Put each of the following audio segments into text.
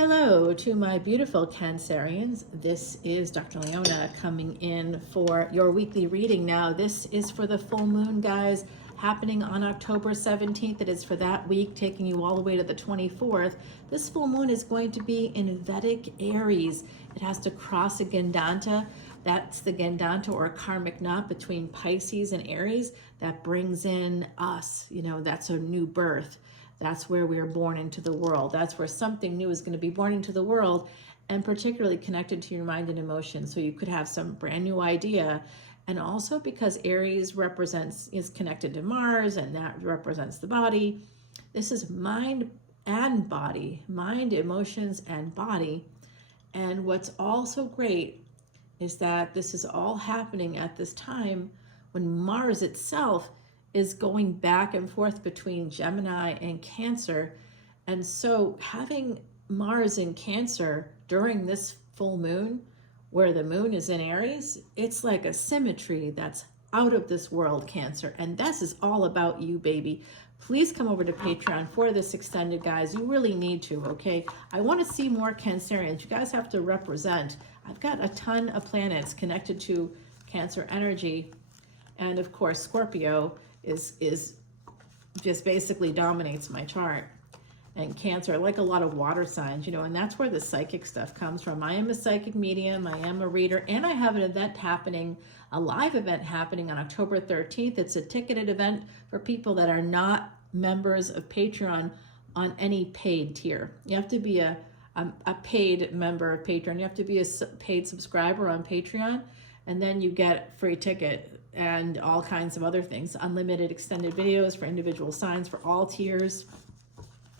Hello to my beautiful Cancerians. This is Dr. Leona coming in for your weekly reading. Now, this is for the full moon, guys, happening on October 17th. It is for that week, taking you all the way to the 24th. This full moon is going to be in Vedic Aries. It has to cross a Gandanta. That's the Gandanta or karmic knot between Pisces and Aries that brings in us. You know, that's a new birth. That's where we are born into the world. That's where something new is going to be born into the world, and particularly connected to your mind and emotions. So you could have some brand new idea. And also because Aries is connected to Mars, and that represents the body. This is mind and body, mind, emotions, and body. And what's also great is that this is all happening at this time when Mars itself is going back and forth between Gemini and Cancer. And so having Mars in Cancer during this full moon, where the moon is in Aries, it's like a symmetry that's out of this world, Cancer. And this is all about you, baby. Please come over to Patreon for this extended, guys. You really need to, okay? I want to see more Cancerians. You guys have to represent. I've got a ton of planets connected to Cancer energy. And of course, Scorpio is just basically dominates my chart. And Cancer, I like a lot of water signs, you know, and that's where the psychic stuff comes from. I am a psychic medium, I am a reader, and I have an event happening, a live event happening on October 13th. It's a ticketed event for people that are not members of Patreon on any paid tier. You have to be a paid member of Patreon. You have to be a paid subscriber on Patreon, and then you get free ticket and all kinds of other things. Unlimited extended videos for individual signs for all tiers.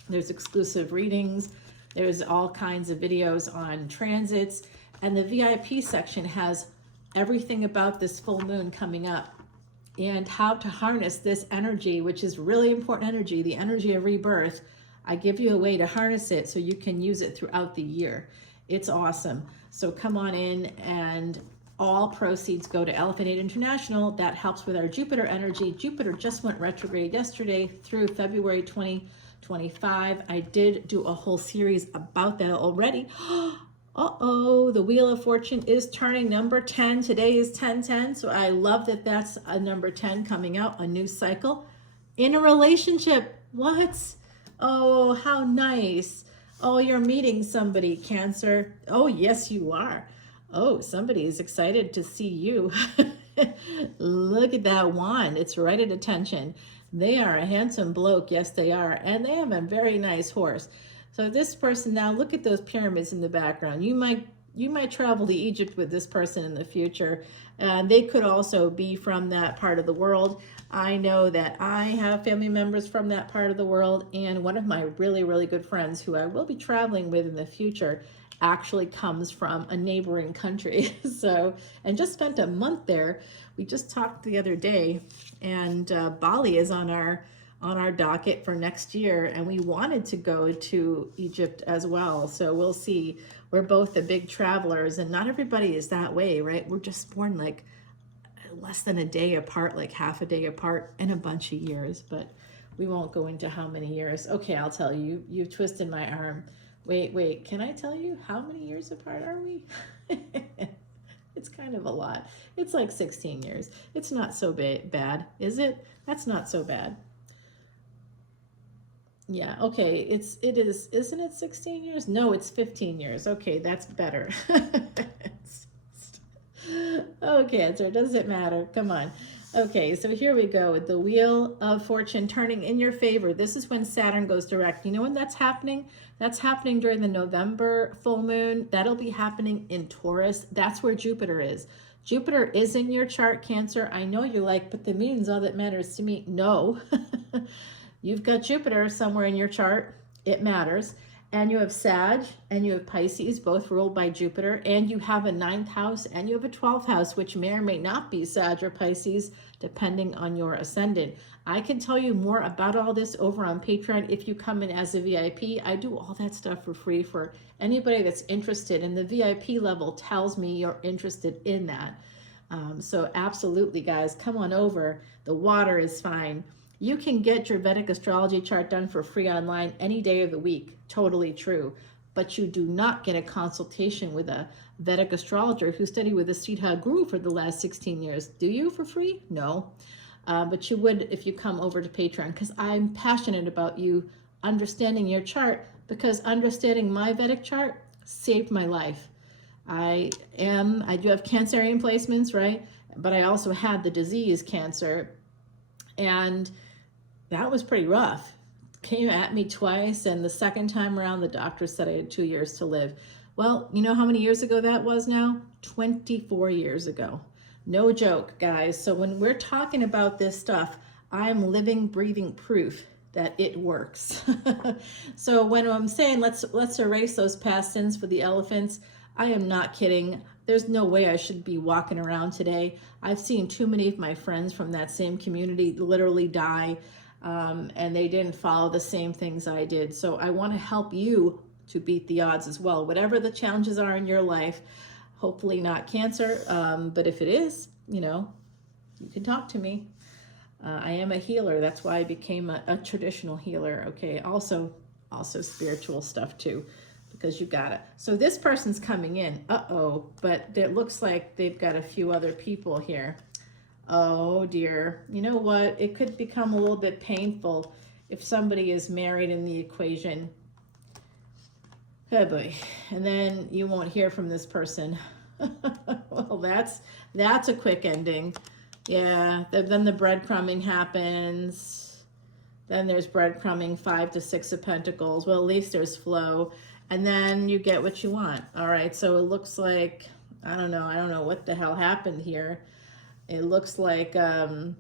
There's exclusive readings. There's all kinds of videos on transits. And the VIP section has everything about this full moon coming up and how to harness this energy, which is really important energy, the energy of rebirth. I give you a way to harness it so you can use it throughout the year. It's awesome. So come on in, and all proceeds go to Elephant Aid International. That helps with our Jupiter energy. Jupiter just went retrograde yesterday through February 2025. I did do a whole series about that already. Uh-oh, the Wheel of Fortune is turning number 10. Today is 10/10, so I love that that's a number 10 coming out, a new cycle in a relationship. What? Oh, how nice. Oh, you're meeting somebody, Cancer. Oh, yes, you are. Oh, somebody is excited to see you. Look at that wand. It's right at attention. They are a handsome bloke. Yes, they are. And they have a very nice horse. So this person, now look at those pyramids in the background. You might travel to Egypt with this person in the future. They could also be from that part of the world. I know that I have family members from that part of the world. And one of my really, really good friends who I will be traveling with in the future actually comes from a neighboring country. So, and just spent a month there. We just talked the other day, and Bali is on our docket for next year, and we wanted to go to Egypt as well. So we'll see. We're both the big travelers, and not everybody is that way, right? We're just born like less than a day apart, like half a day apart in a bunch of years, but we won't go into how many years. Okay, I'll tell you. You've twisted my arm. Wait, can I tell you how many years apart are we? It's kind of a lot. It's like 16 years. It's not so bad, is it? That's not so bad. Yeah, okay, it is, isn't it 16 years? No, it's 15 years. Okay, that's better. Okay, Cancer, does it matter? Come on. Okay, so here we go with the Wheel of Fortune turning in your favor. This is when Saturn goes direct. You know when that's happening? That's happening during the November full moon. That'll be happening in Taurus. That's where Jupiter is. Jupiter is in your chart, Cancer. I know you're like, but the moon's all that matters to me. No. You've got Jupiter somewhere in your chart. It matters. And you have Sag and you have Pisces, both ruled by Jupiter, and you have a 9th house and you have a 12th house, which may or may not be Sag or Pisces, depending on your ascendant. I can tell you more about all this over on Patreon if you come in as a VIP. I do all that stuff for free for anybody that's interested, and the VIP level tells me you're interested in that. So absolutely, guys, come on over. The water is fine. You can get your Vedic Astrology chart done for free online any day of the week. Totally true. but you do not get a consultation with a Vedic astrologer who studied with a Siddha guru for the last 16 years. Do you for free? No. But you would if you come over to Patreon, because I'm passionate about you understanding your chart, because understanding my Vedic chart saved my life. I do have Cancerian placements, right? But I also had the disease cancer, and that was pretty rough. Came at me twice, and the second time around, the doctor said I had 2 years to live. Well, you know how many years ago that was now? 24 years ago. No joke, guys. So when we're talking about this stuff, I'm living, breathing proof that it works. So when I'm saying let's erase those past sins for the elephants, I am not kidding. There's no way I should be walking around today. I've seen too many of my friends from that same community literally die, and they didn't follow the same things I did. So I want to help you to beat the odds as well. Whatever the challenges are in your life, hopefully not cancer, but if it is, you know, you can talk to me. I am a healer. That's why I became a traditional healer. Okay, also spiritual stuff too, because you got it. So this person's coming in. But it looks like they've got a few other people here. Oh dear. You know what? It could become a little bit painful if somebody is married in the equation. Oh boy. And then you won't hear from this person. Well, that's a quick ending. Yeah, then the breadcrumbing happens. Then there's breadcrumbing, 5 to 6 of Pentacles. Well, at least there's flow. And then you get what you want. All right, so it looks like, I don't know what the hell happened here. It looks like, well,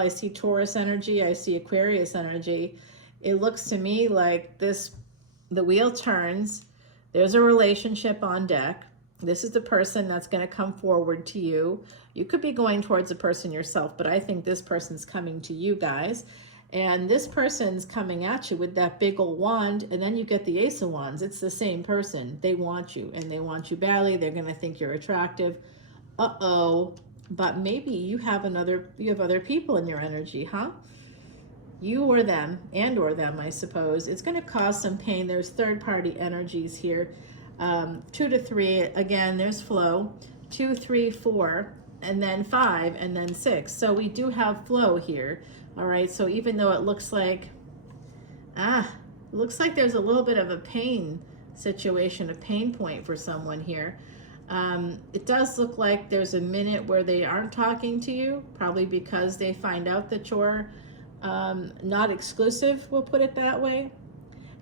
I see Taurus energy, I see Aquarius energy. It looks to me like the wheel turns, there's a relationship on deck. This is the person that's going to come forward to you. You could be going towards a person yourself, but I think this person's coming to you guys. And this person's coming at you with that big old wand, and then you get the Ace of Wands. It's the same person. They want you, and they want you badly. They're going to think you're attractive. But maybe you have other people in your energy, huh? You or them, I suppose. It's going to cause some pain. There's third-party energies here. 2 to 3, again, there's flow. 2, 3, 4, and then 5, and then 6. So we do have flow here. All right, so even though it looks like, there's a little bit of a pain situation, a pain point for someone here. It does look like there's a minute where they aren't talking to you, probably because they find out that you're not exclusive, we'll put it that way.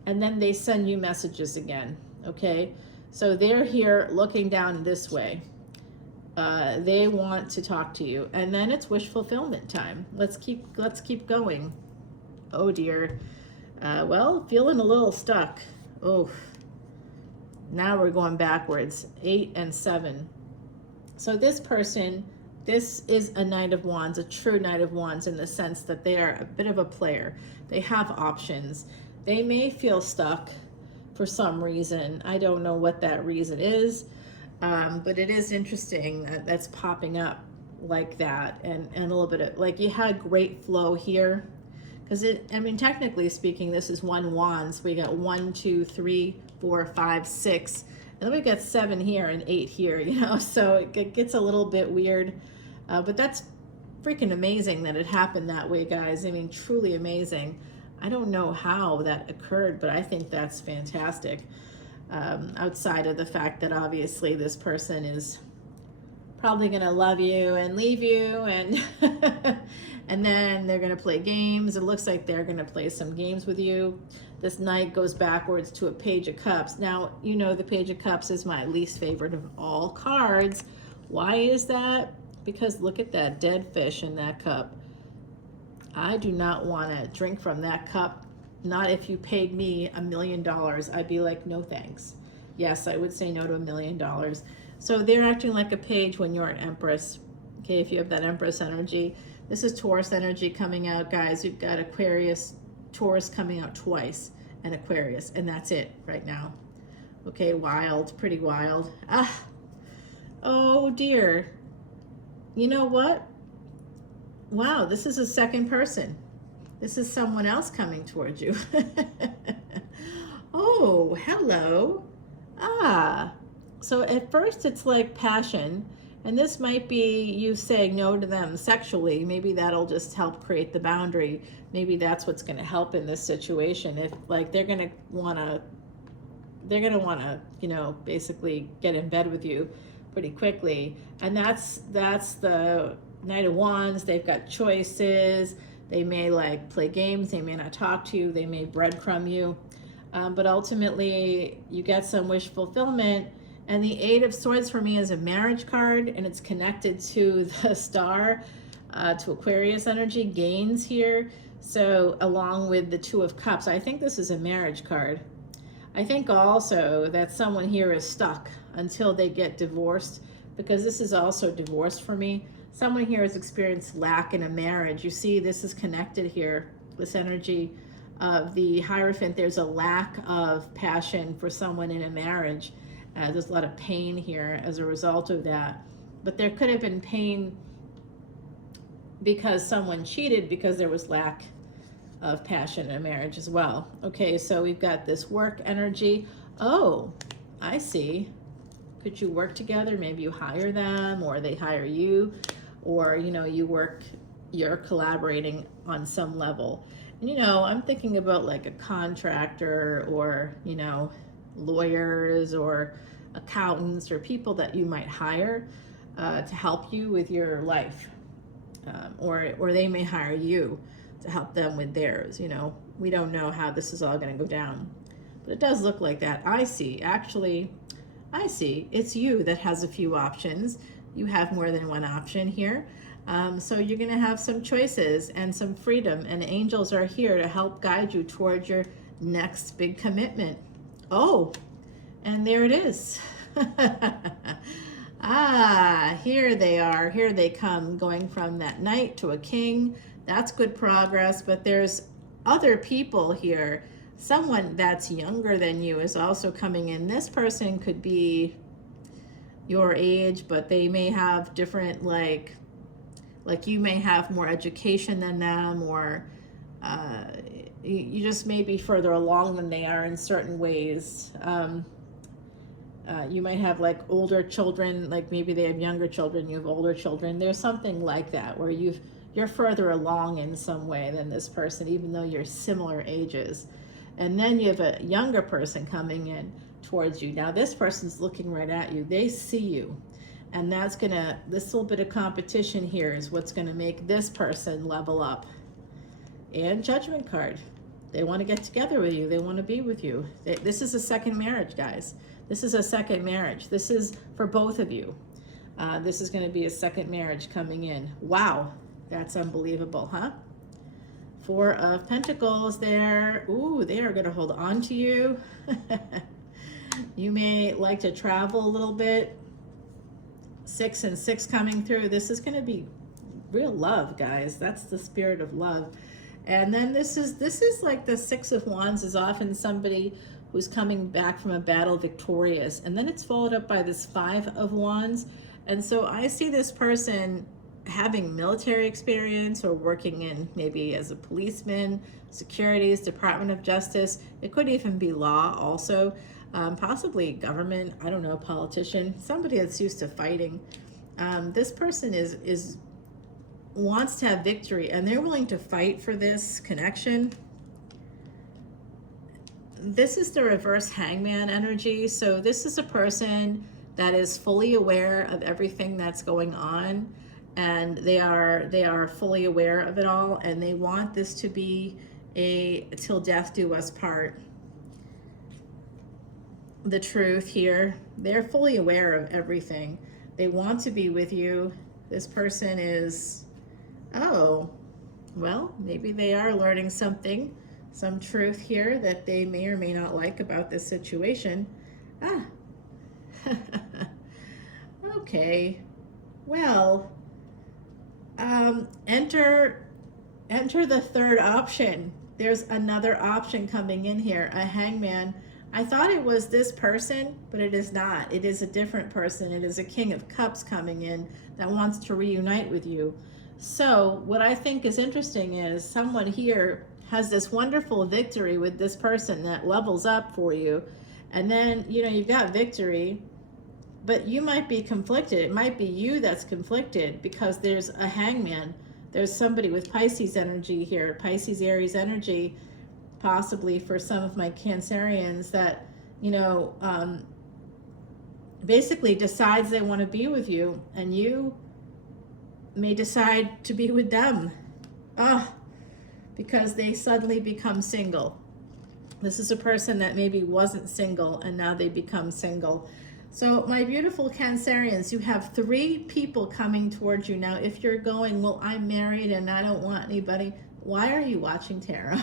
And then they send you messages again, okay? So they're here looking down this way. They want to talk to you, and then it's wish fulfillment time. Let's keep going. Oh dear. Well, feeling a little stuck. Oh, now we're going backwards. 8 and 7. So this person, this is a Knight of Wands, a true Knight of Wands, in the sense that they are a bit of a player. They have options. They may feel stuck for some reason. I don't know what that reason is. But it is interesting that that's popping up like that, and a little bit of, like, you had great flow here, because technically speaking, this is 1 wands. We got 1, 2, 3, 4, 5, 6, and then we got 7 here and 8 here, you know, so it gets a little bit weird, but that's freaking amazing that it happened that way, guys. I mean, truly amazing. I don't know how that occurred, but I think that's fantastic. Outside of the fact that obviously this person is probably going to love you and leave you, and and then they're going to play games. It looks like they're going to play some games with you. This Knight goes backwards to a Page of Cups. Now, you know the Page of Cups is my least favorite of all cards. Why is that? Because look at that dead fish in that cup. I do not want to drink from that cup. Not if you paid me $1 million. I'd be like, no thanks. Yes, I would say no to $1 million. So they're acting like a page when you're an Empress. Okay, if you have that Empress energy. This is Taurus energy coming out, guys. We've got Aquarius, Taurus coming out twice, and Aquarius, and that's it right now. Okay, wild, pretty wild. Oh dear. You know what? Wow, this is a second person. This is someone else coming towards you. Oh, Oh, hello. Ah, so at first it's like passion, and this might be you saying no to them sexually. Maybe that'll just help create the boundary. Maybe that's what's going to help in this situation. If like they're going to want to, you know, basically get in bed with you pretty quickly. And that's the Knight of Wands. They've got choices. They may like play games. They may not talk to you. They may breadcrumb you. But ultimately, you get some wish fulfillment. And the Eight of Swords for me is a marriage card, and it's connected to the star, to Aquarius energy, gains here. So along with the Two of Cups, I think this is a marriage card. I think also that someone here is stuck until they get divorced, because this is also divorce for me. Someone here has experienced lack in a marriage. You see, this is connected here, this energy of the Hierophant. There's a lack of passion for someone in a marriage. There's a lot of pain here as a result of that. But there could have been pain because someone cheated, because there was lack of passion in a marriage as well. Okay, so we've got this work energy. Oh, I see. Could you work together? Maybe you hire them, or they hire you, or, you know, you're collaborating on some level. And, you know, I'm thinking about like a contractor, or, you know, lawyers or accountants, or people that you might hire to help you with your life, or they may hire you to help them with theirs. You know, we don't know how this is all going to go down, but it does look like that. I see, actually, I see. It's you that has a few options. You have more than one option here. So you're going to have some choices and some freedom, and angels are here to help guide you towards your next big commitment. Oh, and there it is. Ah, here they are. Here they come, going from that knight to a king. That's good progress, but there's other people here. Someone that's younger than you is also coming in. This person could be your age, but they may have different, like you may have more education than them, or you just may be further along than they are in certain ways. You might have like older children, like maybe they have younger children, you have older children. There's something like that where you're further along in some way than this person, even though you're similar ages. And then you have a younger person coming in towards you. Now this person's looking right at you. They see you. And this little bit of competition here is what's gonna make this person level up. And Judgment card. They want to get together with you. They want to be with you. This is a second marriage, guys. This is a second marriage. This is for both of you. This is going to be a second marriage coming in. Wow, that's unbelievable, huh? Four of Pentacles there. Ooh, they are going to hold on to you. You may like to travel a little bit. 6 and 6 coming through. This is going to be real love, guys. That's the spirit of love. And then this is like the 6 of Wands is often somebody who's coming back from a battle victorious. And then it's followed up by this 5 of Wands. And so I see this person having military experience, or working in maybe as a policeman, securities, Department of Justice. It could even be law also, possibly government, I don't know, politician, somebody that's used to fighting. This person wants to have victory, and they're willing to fight for this connection. This is the reverse Hangman energy. So this is a person that is fully aware of everything that's going on, and they are fully aware of it all, and they want this to be a till death do us part. The truth here, they're fully aware of everything. They want to be with you. This person is, oh, well, maybe they are learning something, some truth here that they may or may not like about this situation. Ah, okay, well, enter the third option. There's another option coming in here, a Hangman. I thought it was this person, but it is not. It is a different person. It is a King of Cups coming in that wants to reunite with you. So what I think is interesting is someone here has this wonderful victory with this person that levels up for you. And then, you know, you've got victory, but you might be conflicted. It might be you that's conflicted because there's a hangman. There's somebody with Pisces energy here, Pisces, Aries energy, possibly for some of my Cancerians that, you know, basically decides they want to be with you, and you may decide to be with them. Because they suddenly become single. This is a person that maybe wasn't single and now they become single. So my beautiful Cancerians, you have 3 people coming towards you. Now, if you're going, well, I'm married and I don't want anybody, why are you watching tarot?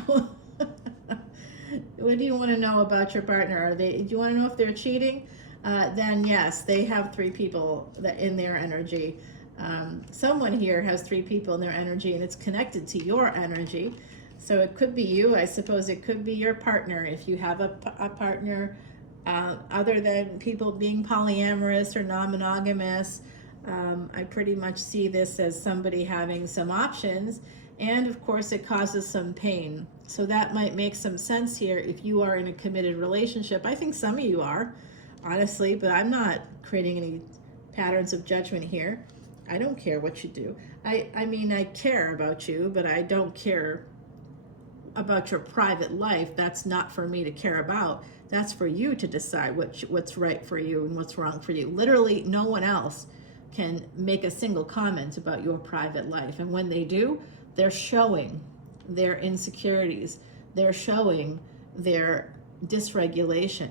What do you want to know about your partner? Do you want to know if they're cheating? Then yes, they have 3 people that in their energy. Someone here has 3 people in their energy, and it's connected to your energy. So it could be you. I suppose it could be your partner. If you have a partner, other than people being polyamorous or non-monogamous, I pretty much see this as somebody having some options. And of course, it causes some pain. So that might make some sense here if you are in a committed relationship. I think some of you are, honestly, but I'm not creating any patterns of judgment here. I don't care what you do. I mean, I care about you, but I don't care about your private life. That's not for me to care about. That's for you to decide what's right for you and what's wrong for you. Literally, no one else can make a single comment about your private life. And when they do, they're showing their insecurities. They're showing their dysregulation.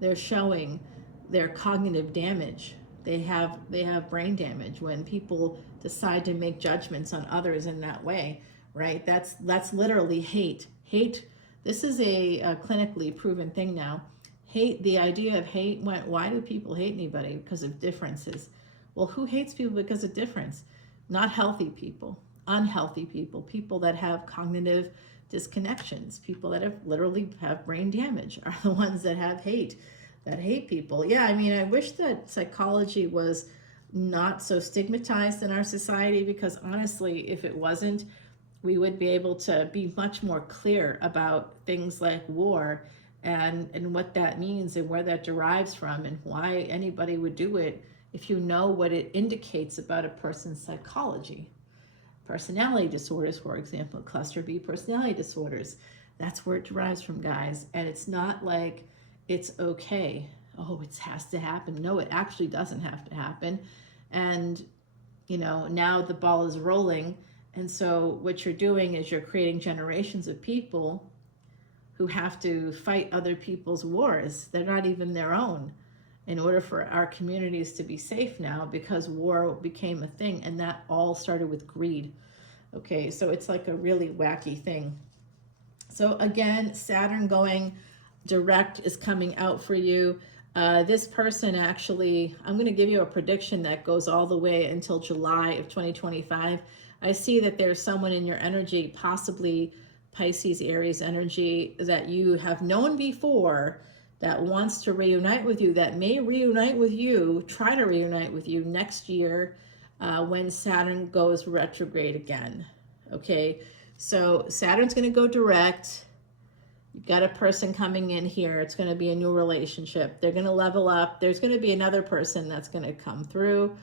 They're showing their cognitive damage. They have brain damage when people decide to make judgments on others in that way, right? That's literally hate. Hate, this is a clinically proven thing now. Hate, the idea of hate why do people hate anybody? Because of differences. Well, who hates people because of difference? Not healthy people, unhealthy people, people that have cognitive disconnections, people that have literally have brain damage are the ones that have hate. That hate people. Yeah, I mean, I wish that psychology was not so stigmatized in our society, because honestly, if it wasn't, we would be able to be much more clear about things like war and what that means and where that derives from and why anybody would do it if you know what it indicates about a person's psychology. Personality disorders, for example, cluster B personality disorders, that's where it derives from, guys. And it's not like it's okay. Oh, it has to happen. No, it actually doesn't have to happen. And, you know, now the ball is rolling. And so what you're doing is you're creating generations of people who have to fight other people's wars. They're not even their own, in order for our communities to be safe now, because war became a thing. And that all started with greed. Okay, so it's like a really wacky thing. So again, Saturn going direct is coming out for you. This person actually, I'm going to give you a prediction that goes all the way until July of 2025. I see that there's someone in your energy, possibly Pisces, Aries energy, that you have known before that wants to reunite with you, that may reunite with you, try to reunite with you next year when Saturn goes retrograde again. Okay, so Saturn's going to go direct. You've got a person coming in here. It's going to be a new relationship. They're going to level up. There's going to be another person that's going to come through,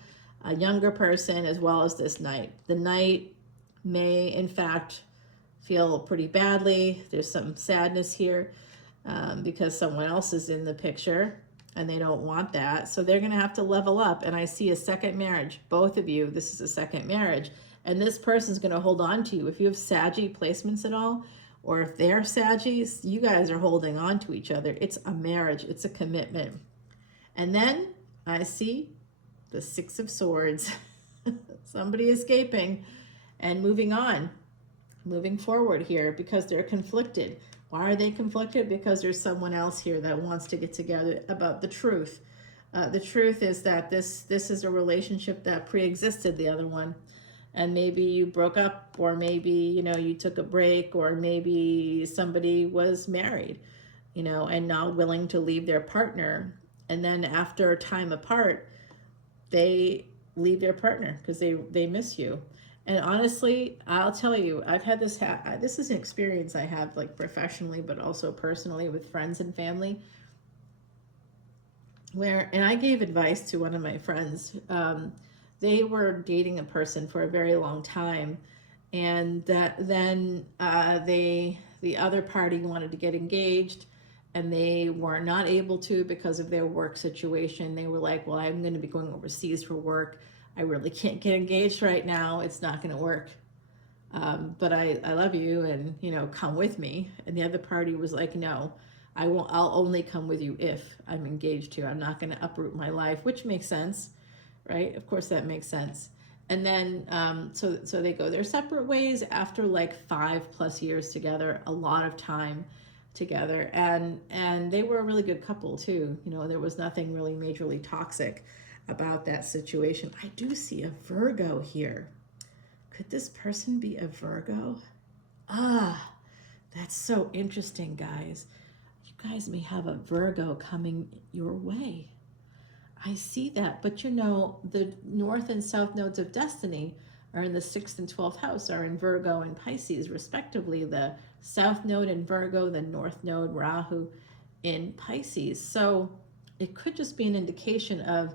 a younger person, as well as this knight. The knight may, in fact, feel pretty badly. There's some sadness here because someone else is in the picture and they don't want that. So they're going to have to level up. And I see a second marriage. Both of you, this is a second marriage. And this person's going to hold on to you. If you have Saggy placements at all, or if they're Saggies, you guys are holding on to each other. It's a marriage. It's a commitment. And then I see the Six of Swords. Somebody escaping and moving on, moving forward here because they're conflicted. Why are they conflicted? Because there's someone else here that wants to get together about the truth. The truth is that this is a relationship that pre-existed the other one. And maybe you broke up, or maybe, you know, you took a break, or maybe somebody was married, you know, and not willing to leave their partner. And then after a time apart, they leave their partner because they miss you. And honestly, I'll tell you, I've had this, this is an experience I have like professionally, but also personally with friends and family where, and I gave advice to one of my friends. They were dating a person for a very long time, and then the other party wanted to get engaged, and they were not able to because of their work situation. They were like, well, I'm going to be going overseas for work. I really can't get engaged right now. It's not going to work. But I love you, and come with me. And the other party was like, no, I won't. I'll only come with you if I'm engaged to. I'm not going to uproot my life, which makes sense, right? Of course that makes sense. And then so they go their separate ways after like 5+ years together, a lot of time together, and they were a really good couple too. There was nothing really majorly toxic about that situation. I do see a Virgo here. Could this person be a Virgo? Ah, that's so interesting, guys. You guys may have a Virgo coming your way. I see that, but the north and south nodes of destiny are in the 6th and 12th house, are in Virgo and Pisces respectively. The south node in Virgo, the north node Rahu in Pisces. So it could just be an indication of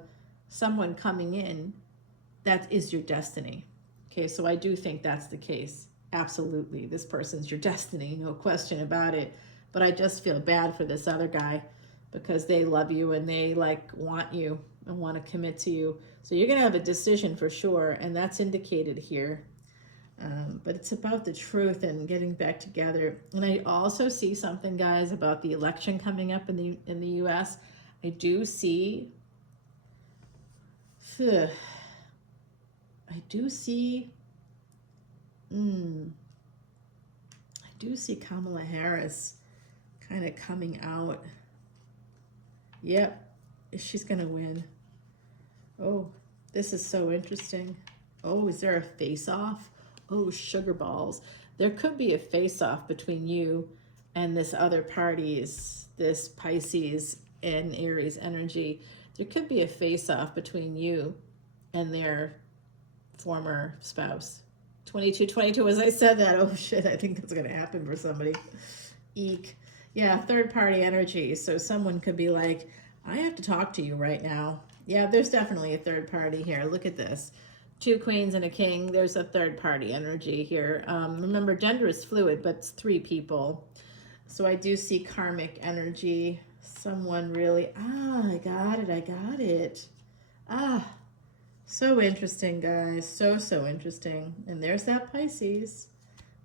someone coming in that is your destiny. Okay, so I do think that's the case. Absolutely, this person's your destiny, no question about it. But I just feel bad for this other guy because they love you and they want you and want to commit to you. So you're going to have a decision for sure, and that's indicated here. But it's about the truth and getting back together. And I also see something, guys, about the election coming up in the U.S. I do see Kamala Harris kind of coming out. Yep, she's gonna win. Oh, this is so interesting. Oh, is there a face-off? Oh, sugar balls. There could be a face-off between you and this other party's, this Pisces and Aries energy. There could be a face-off between you and their former spouse. 22, as I said that. Oh shit, I think that's gonna happen for somebody. Eek. Yeah, third party energy. So someone could be like, I have to talk to you right now. Yeah, there's definitely a third party here. Look at this. 2 queens and a king. There's a third party energy here. Remember, gender is fluid, but it's 3 people. So I do see karmic energy. Someone really, I got it. So interesting, guys. So interesting. And there's that Pisces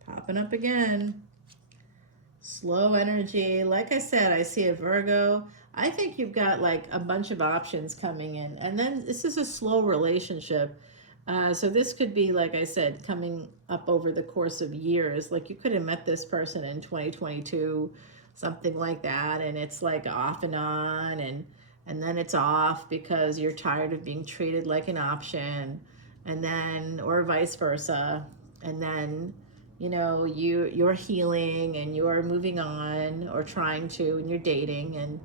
popping up again. Slow energy. Like I said, I see a Virgo. I think you've got like a bunch of options coming in. And then this is a slow relationship. So this could be, like I said, coming up over the course of years. Like you could have met this person in 2022, something like that. And it's like off and on, and then it's off because you're tired of being treated like an option, and then, or vice versa. And then, you're healing and you're moving on or trying to, and you're dating. And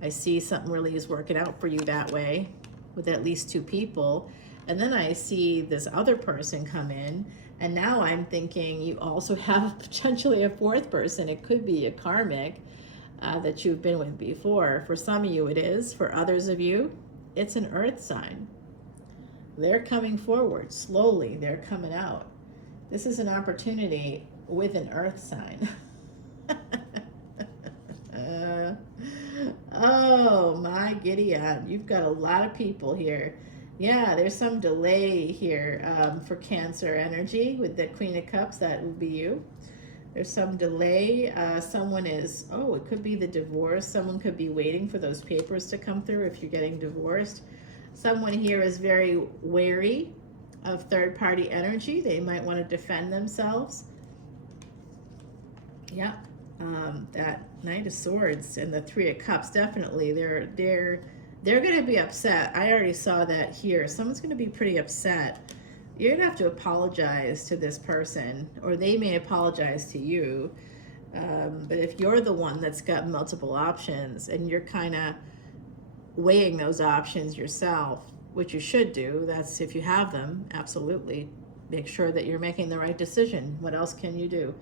I see something really is working out for you that way with at least 2 people. And then I see this other person come in, and now I'm thinking you also have potentially a 4th person. It could be a karmic that you've been with before. For some of you it is. For others of you, it's an earth sign. They're coming forward slowly. They're coming out. This is an opportunity with an earth sign. Oh my giddy up. You've got a lot of people here. Yeah, there's some delay here for Cancer energy with the Queen of Cups. That would be you. There's some delay. Someone is, it could be the divorce. Someone could be waiting for those papers to come through if you're getting divorced. Someone here is very wary of third-party energy. They might want to defend themselves. Yeah, that Knight of Swords and the 3 of Cups, definitely. They're going to be upset. I already saw that here. Someone's going to be pretty upset. You're going to have to apologize to this person, or they may apologize to you. But if you're the one that's got multiple options and you're kind of weighing those options yourself, which you should do, that's if you have them, absolutely. make sure that you're making the right decision. What else can you do?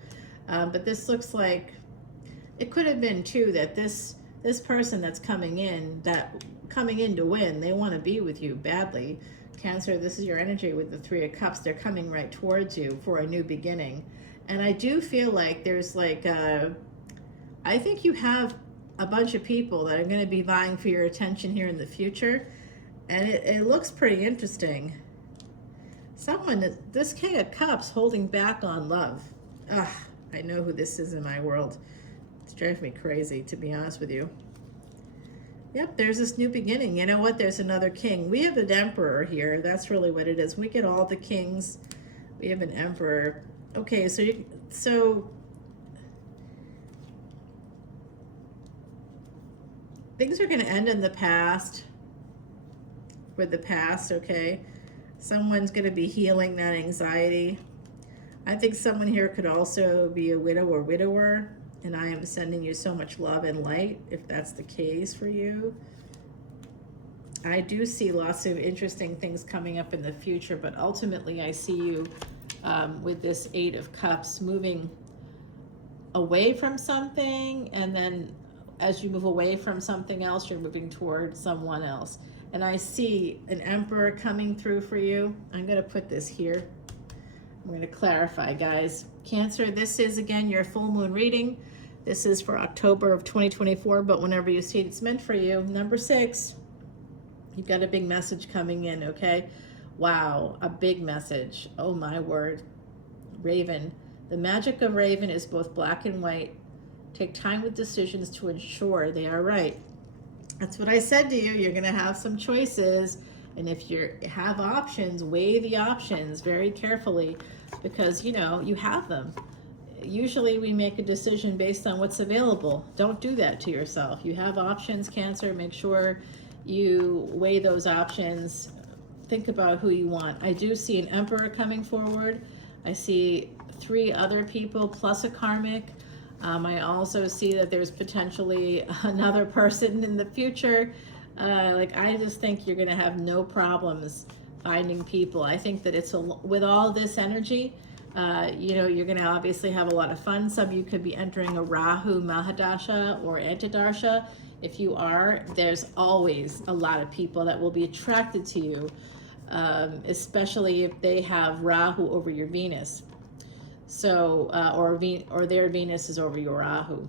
But this looks like it could have been too that this person that's coming in to win, they want to be with you badly. Cancer, this is your energy with the Three of Cups. They're coming right towards you for a new beginning. And I do feel like there's like I think you have a bunch of people that are going to be vying for your attention here in the future. And it looks pretty interesting. This King of Cups holding back on love. Ugh, I know who this is in my world. It's driving me crazy, to be honest with you. Yep, there's this new beginning. You know what? There's another king. We have an emperor here. That's really what it is. We get all the kings. We have an emperor. Okay, so things are going to end in the past. With the past, okay? Someone's going to be healing that anxiety. I think someone here could also be a widow or widower, and I am sending you so much love and light if that's the case for you. I do see lots of interesting things coming up in the future, but ultimately I see you with this Eight of Cups moving away from something, and then as you move away from something else, you're moving toward someone else. And I see an emperor coming through for you. I'm going to put this here. I'm going to clarify, guys. Cancer, this is, again, your full moon reading. This is for October of 2024, but whenever you see it, it's meant for you. Number 6, you've got a big message coming in, okay? Wow, a big message. Oh, my word. Raven. The magic of Raven is both black and white. Take time with decisions to ensure they are right. That's what I said to you. You're going to have some choices. And if you have options, weigh the options very carefully because, you know, you have them. Usually we make a decision based on what's available. Don't do that to yourself. You have options, Cancer. Make sure you weigh those options. Think about who you want. I do see an emperor coming forward. I see 3 other people plus a karmic. I also see that there's potentially another person in the future. I just think you're going to have no problems finding people. I think that with all this energy, you know, you're going to obviously have a lot of fun. Some of you could be entering a Rahu Mahadasha or Antidarsha. If you are, there's always a lot of people that will be attracted to you, especially if they have Rahu over your Venus. So, or their Venus is over your Rahu.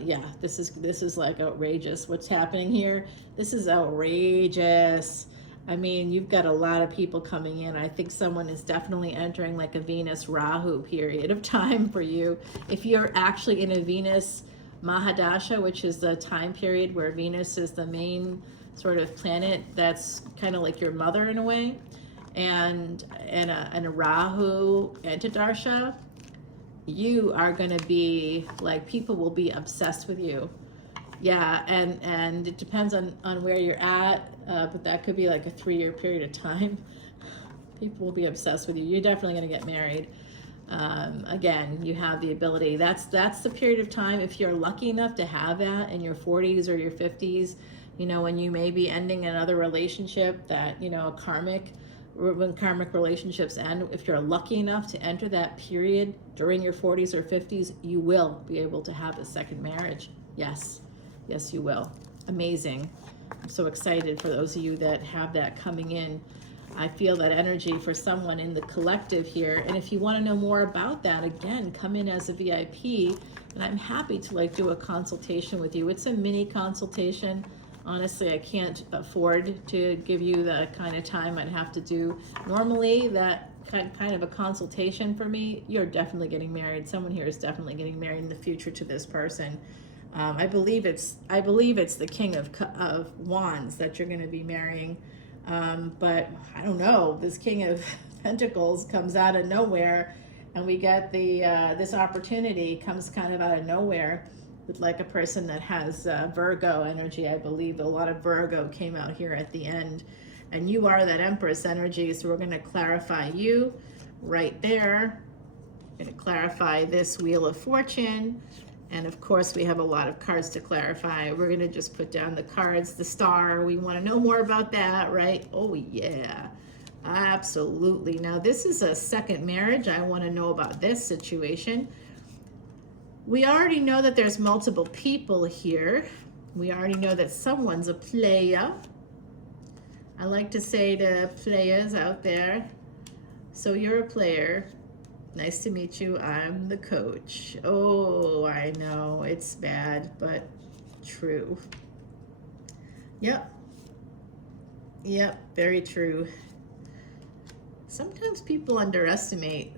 Yeah, this is like outrageous. What's happening here? This is outrageous. I mean, you've got a lot of people coming in. I think someone is definitely entering like a Venus Rahu period of time for you. If you're actually in a Venus Mahadasha, which is the time period where Venus is the main sort of planet that's kind of like your mother in a way, and a Rahu Antidarsha, you are going to be like, people will be obsessed with you. Yeah, and it depends on where you're at, but that could be like a 3-year period of time. People will be obsessed with you. You're definitely going to get married. Again, you have the ability. That's the period of time, if you're lucky enough to have that in your 40s or your 50s, you know, when you may be ending another relationship that, you know, when karmic relationships end, if you're lucky enough to enter that period during your 40s or 50s, you will be able to have a second marriage. Yes, you will. Amazing. I'm so excited for those of you that have that coming in. I feel that energy for someone in the collective here. And if you want to know more about that, again, come in as a VIP, and I'm happy to like do a consultation with you. It's a mini consultation. Honestly, I can't afford to give you the kind of time I'd have to do. Normally, that kind of a consultation for me, you're definitely getting married. Someone here is definitely getting married in the future to this person. I believe it's the King of Wands that you're going to be marrying. But I don't know. This King of Pentacles comes out of nowhere, and we get this opportunity comes kind of out of nowhere. With like a person that has Virgo energy. I believe a lot of Virgo came out here at the end. And you are that Empress energy, so we're going to clarify you right there. We're going to clarify this Wheel of Fortune. And of course, we have a lot of cards to clarify. We're going to just put down the cards, the star. We want to know more about that, right? Oh, yeah. Absolutely. Now, this is a second marriage. I want to know about this situation. We already know that there's multiple people here. We already know that someone's a player. I like to say to players out there, so you're a player. Nice to meet you. I'm the coach. Oh, I know it's bad, but true. Yep. Yep, very true. Sometimes people underestimate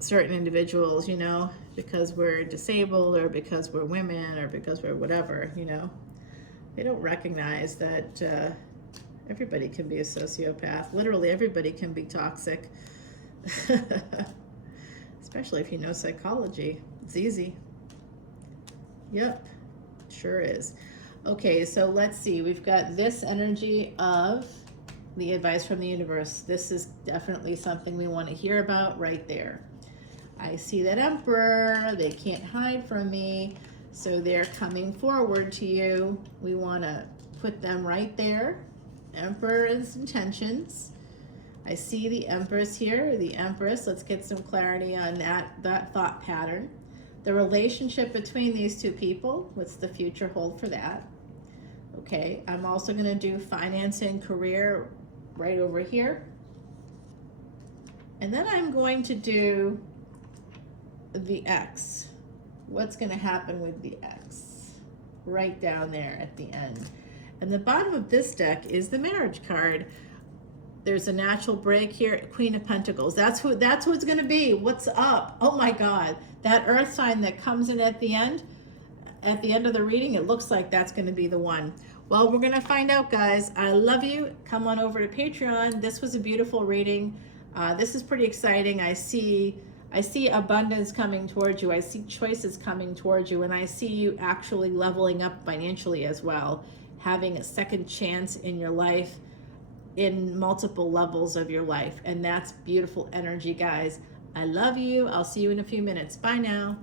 certain individuals, you know, because we're disabled or because we're women or because we're whatever, you know. They don't recognize that everybody can be a sociopath. Literally everybody can be toxic. Especially if you know psychology. It's easy. Yep, sure is. Okay, so let's see. We've got this energy of the advice from the universe. This is definitely something we want to hear about right there. I see that Emperor. They can't hide from me. So they're coming forward to you. We want to put them right there. Emperor's intentions. I see the Empress here, the Empress. Let's get some clarity on that thought pattern. The relationship between these two people. What's the future hold for that? Okay, I'm also going to do finance and career right over here. And then I'm going to do the X. What's going to happen with the X? Right down there at the end. And the bottom of this deck is the marriage card. There's a natural break here, Queen of Pentacles. That's who it's going to be. What's up? Oh my God. That earth sign that comes in at the end of the reading, it looks like that's going to be the one. Well, we're going to find out, guys. I love you. Come on over to Patreon. This was a beautiful reading. This is pretty exciting. I see abundance coming towards you. I see choices coming towards you, and I see you actually leveling up financially as well, having a second chance in your life in multiple levels of your life. And that's beautiful energy, guys. I love you. I'll see you in a few minutes. Bye now.